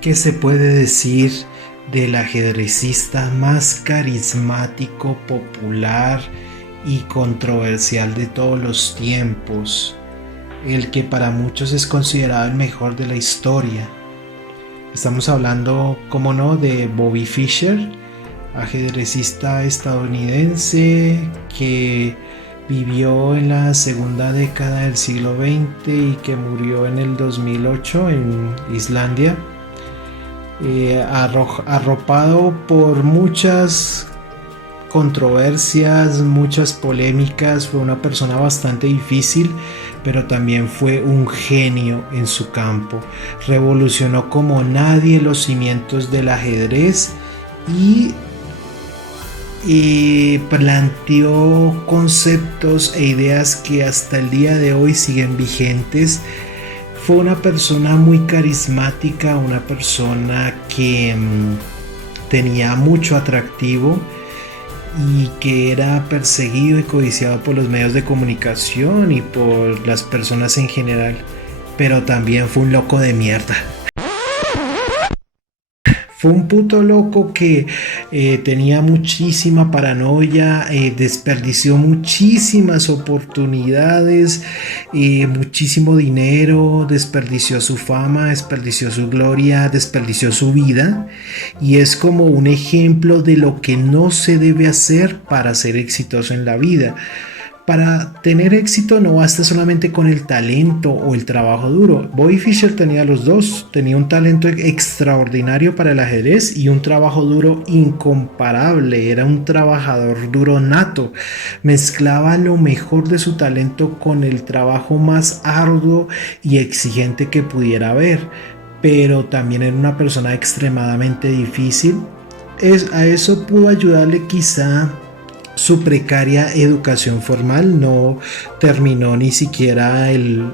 ¿Qué se puede decir del ajedrecista más carismático, popular y controversial de todos los tiempos? El que para muchos es considerado el mejor de la historia. Estamos hablando, como no, de Bobby Fischer, ajedrecista estadounidense que vivió en la segunda década del siglo XX y que murió en el 2008 en Islandia. Arropado por muchas controversias, muchas polémicas, fue una persona bastante difícil, pero también fue un genio en su campo. Revolucionó como nadie los cimientos del ajedrez y planteó conceptos e ideas que hasta el día de hoy siguen vigentes. Fue una persona muy carismática, una persona que tenía mucho atractivo y que era perseguido y codiciado por los medios de comunicación y por las personas en general, pero también fue un loco de mierda. Fue un puto loco que tenía muchísima paranoia, desperdició muchísimas oportunidades, muchísimo dinero, desperdició su fama, desperdició su gloria, desperdició su vida, y es como un ejemplo de lo que no se debe hacer para ser exitoso en la vida. Para tener éxito no basta solamente con el talento o el trabajo duro. Bobby Fischer tenía los dos, tenía un talento extraordinario para el ajedrez y un trabajo duro incomparable, era un trabajador duro nato, mezclaba lo mejor de su talento con el trabajo más arduo y exigente que pudiera haber, pero también era una persona extremadamente difícil. A eso pudo ayudarle quizá su precaria educación formal. No terminó ni siquiera el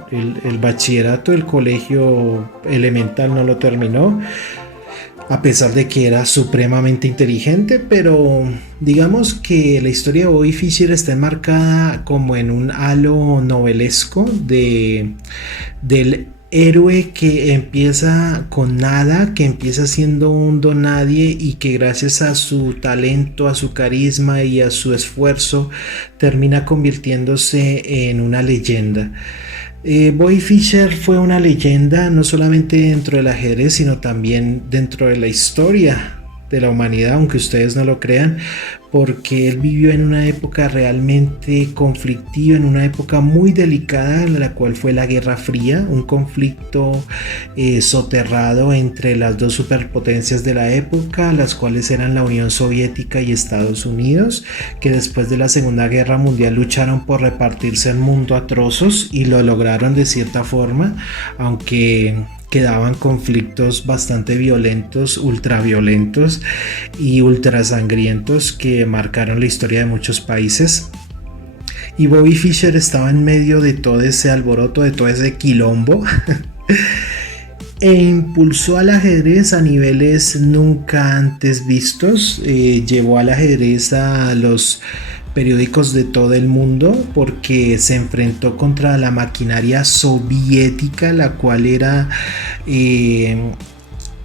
bachillerato, el colegio elemental no lo terminó, a pesar de que era supremamente inteligente, pero digamos que la historia de Bobby Fischer está enmarcada como en un halo novelesco del héroe que empieza con nada, que empieza siendo un don nadie y que gracias a su talento, a su carisma y a su esfuerzo termina convirtiéndose en una leyenda. Bobby Fischer fue una leyenda no solamente dentro del ajedrez, sino también dentro de la historia de la humanidad, aunque ustedes no lo crean, porque él vivió en una época realmente conflictiva, en una época muy delicada, en la cual fue la Guerra Fría, un conflicto soterrado entre las dos superpotencias de la época, las cuales eran la Unión Soviética y Estados Unidos, que después de la Segunda Guerra Mundial lucharon por repartirse el mundo a trozos y lo lograron de cierta forma, aunque quedaban conflictos bastante violentos, ultraviolentos y ultrasangrientos que marcaron la historia de muchos países. Y Bobby Fischer estaba en medio de todo ese alboroto, de todo ese quilombo e impulsó al ajedrez a niveles nunca antes vistos. Llevó al ajedrez a los periódicos de todo el mundo porque se enfrentó contra la maquinaria soviética, la cual era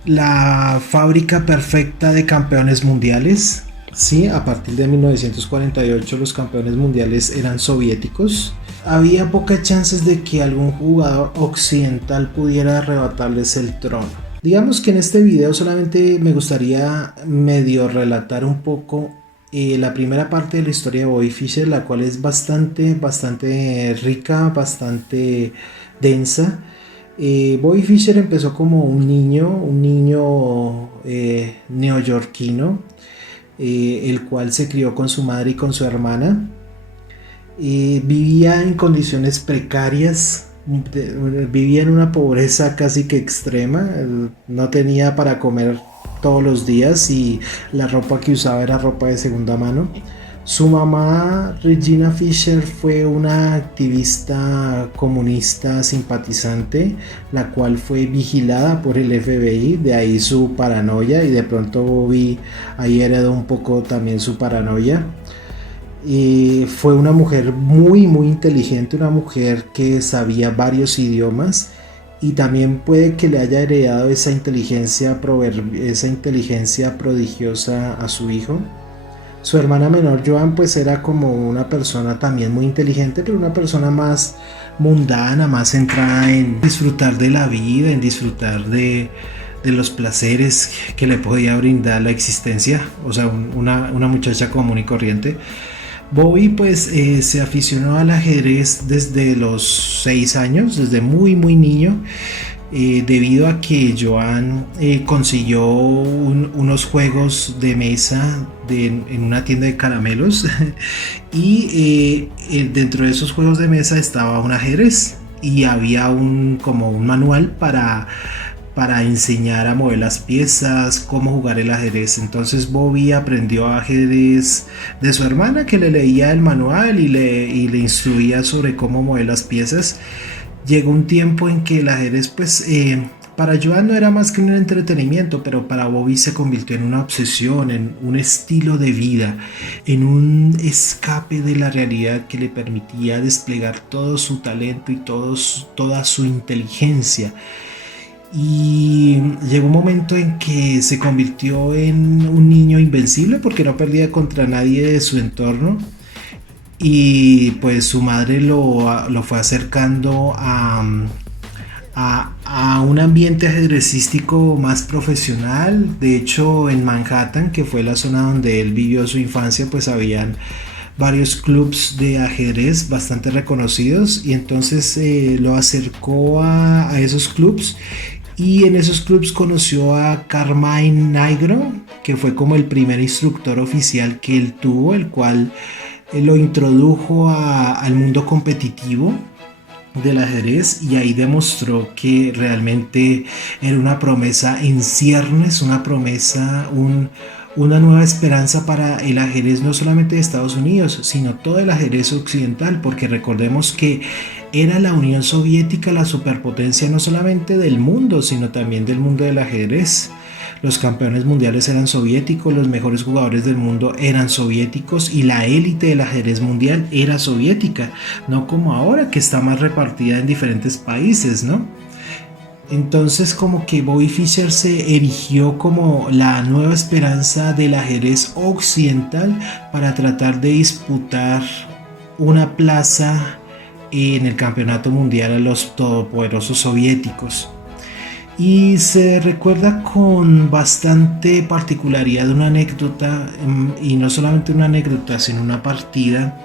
la fábrica perfecta de campeones mundiales. Sí, a partir de 1948 los campeones mundiales eran soviéticos. Había pocas chances de que algún jugador occidental pudiera arrebatarles el trono. Digamos que en este video solamente me gustaría medio relatar un poco la primera parte de la historia de Bobby Fischer, la cual es bastante rica, bastante densa. Bobby Fischer empezó como un niño neoyorquino, el cual se crió con su madre y con su hermana. Vivía en condiciones precarias, vivía en una pobreza casi que extrema, no tenía para comer todos los días y la ropa que usaba era ropa de segunda mano. Su mamá, Regina Fischer, fue una activista comunista simpatizante, la cual fue vigilada por el FBI, de ahí su paranoia, y de pronto Bobby ahí heredó un poco también su paranoia. Y fue una mujer muy inteligente, una mujer que sabía varios idiomas y también puede que le haya heredado esa inteligencia prodigiosa a su hijo. Su hermana menor, Joan, pues era como una persona también muy inteligente, pero una persona más mundana, más centrada en disfrutar de la vida, en disfrutar de los placeres que le podía brindar la existencia, o sea, una muchacha común y corriente. Bobby pues se aficionó al ajedrez desde los 6 años, desde muy niño, debido a que Joan consiguió unos juegos de mesa en una tienda de caramelos y dentro de esos juegos de mesa estaba un ajedrez y había como un manual para enseñar a mover las piezas, cómo jugar el ajedrez. Entonces Bobby aprendió ajedrez de su hermana, que le leía el manual y le instruía sobre cómo mover las piezas. Llegó un tiempo en que el ajedrez pues para Joan no era más que un entretenimiento, pero para Bobby se convirtió en una obsesión, en un estilo de vida, en un escape de la realidad que le permitía desplegar todo su talento y toda su inteligencia. Y llegó un momento en que se convirtió en un niño invencible porque no perdía contra nadie de su entorno, y pues su madre lo fue acercando a un ambiente ajedrecístico más profesional. De hecho, en Manhattan, que fue la zona donde él vivió su infancia, pues habían varios clubs de ajedrez bastante reconocidos, y entonces lo acercó a esos clubs, y en esos clubs conoció a Carmine Nigro, que fue como el primer instructor oficial que él tuvo, el cual lo introdujo al mundo competitivo del ajedrez, y ahí demostró que realmente era una promesa en ciernes, una promesa, una nueva esperanza para el ajedrez, no solamente de Estados Unidos, sino todo el ajedrez occidental, porque recordemos que era la Unión Soviética la superpotencia no solamente del mundo, sino también del mundo del ajedrez. Los campeones mundiales eran soviéticos, los mejores jugadores del mundo eran soviéticos, y la élite del ajedrez mundial era soviética, no como ahora que está más repartida en diferentes países, ¿no? Entonces como que Bobby Fischer se erigió como la nueva esperanza del ajedrez occidental para tratar de disputar una plaza en el campeonato mundial a los todopoderosos soviéticos. Y se recuerda con bastante particularidad una anécdota, y no solamente una anécdota, sino una partida,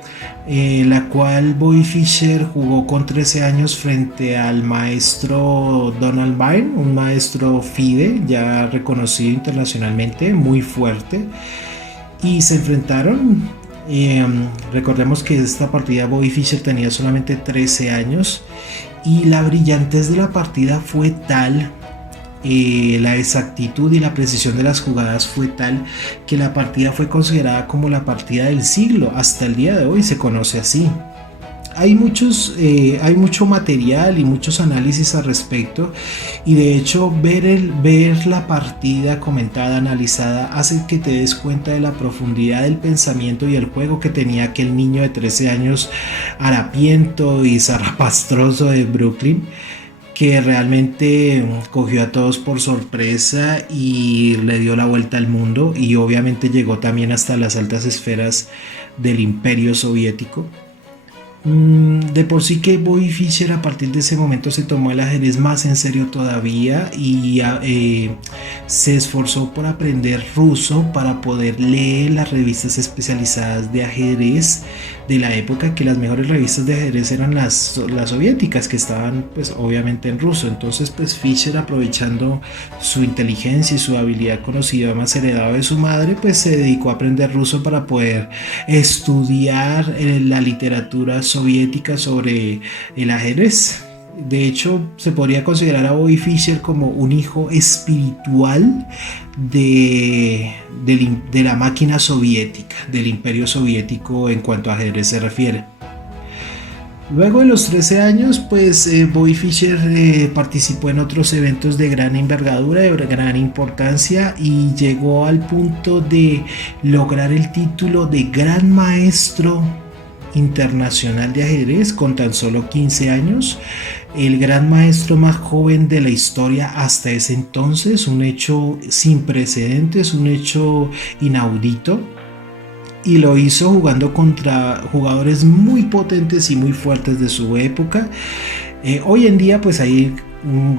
la cual Bobby Fischer jugó con 13 años frente al maestro Donald Byrne, un maestro FIDE ya reconocido internacionalmente, muy fuerte, y se enfrentaron. Recordemos que esta partida Bobby Fischer tenía solamente 13 años, y la brillantez de la partida fue tal, la exactitud y la precisión de las jugadas fue tal, que la partida fue considerada como la partida del siglo. Hasta el día de hoy se conoce así. Hay mucho material y muchos análisis al respecto, y de hecho ver la partida comentada, analizada, hace que te des cuenta de la profundidad del pensamiento y el juego que tenía aquel niño de 13 años, harapiento y zarrapastroso de Brooklyn, que realmente cogió a todos por sorpresa y le dio la vuelta al mundo, y obviamente llegó también hasta las altas esferas del Imperio Soviético. De por sí que Bobby Fischer a partir de ese momento se tomó el ajedrez más en serio todavía, y se esforzó por aprender ruso para poder leer las revistas especializadas de ajedrez de la época, que las mejores revistas de ajedrez eran las soviéticas, que estaban pues obviamente en ruso. Entonces pues Fischer, aprovechando su inteligencia y su habilidad con los idiomas heredado de su madre, pues se dedicó a aprender ruso para poder estudiar la literatura soviética sobre el ajedrez. De hecho, se podría considerar a Bobby Fischer como un hijo espiritual de la máquina soviética, del imperio soviético en cuanto a ajedrez se refiere. Luego de los 13 años, pues Bobby Fischer participó en otros eventos de gran envergadura, de gran importancia, y llegó al punto de lograr el título de Gran Maestro internacional de ajedrez con tan solo 15 años, el gran maestro más joven de la historia hasta ese entonces, un hecho sin precedentes, un hecho inaudito, y lo hizo jugando contra jugadores muy potentes y muy fuertes de su época. Hoy en día pues hay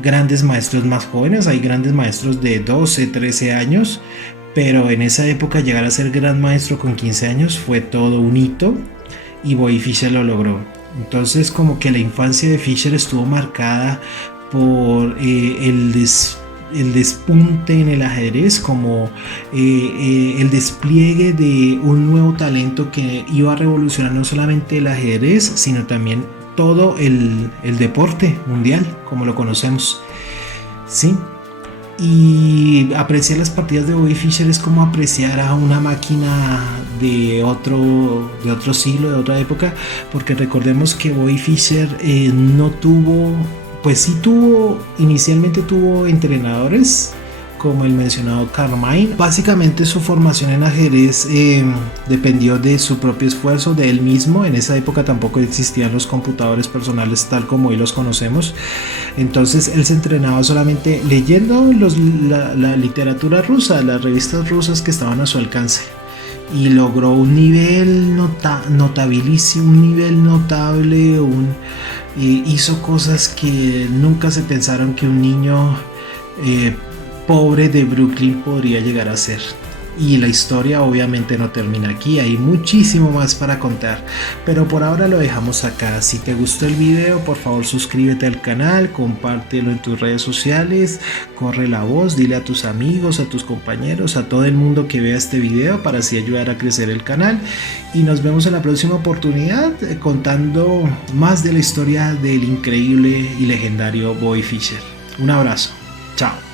grandes maestros más jóvenes, hay grandes maestros de 12, 13 años, pero en esa época llegar a ser gran maestro con 15 años fue todo un hito y Bobby Fischer lo logró. Entonces como que la infancia de Fischer estuvo marcada por el despunte en el ajedrez, como el despliegue de un nuevo talento que iba a revolucionar no solamente el ajedrez, sino también todo el deporte mundial como lo conocemos, ¿sí? Y apreciar las partidas de Bobby Fischer es como apreciar a una máquina de otro siglo, de otra época, porque recordemos que Bobby Fischer no tuvo, pues sí tuvo, inicialmente tuvo entrenadores como el mencionado Carmine. Básicamente su formación en ajedrez dependió de su propio esfuerzo, de él mismo. En esa época tampoco existían los computadores personales tal como hoy los conocemos. Entonces él se entrenaba solamente leyendo la literatura rusa, las revistas rusas que estaban a su alcance. Y logró un nivel notabilísimo, un nivel notable, hizo cosas que nunca se pensaron que un niño pobre de Brooklyn podría llegar a ser. Y la historia obviamente no termina aquí, hay muchísimo más para contar, pero por ahora lo dejamos acá. Si te gustó el video, por favor suscríbete al canal, compártelo en tus redes sociales, corre la voz, dile a tus amigos, a tus compañeros, a todo el mundo que vea este video para así ayudar a crecer el canal. Y nos vemos en la próxima oportunidad contando más de la historia del increíble y legendario Bobby Fischer. Un abrazo, chao.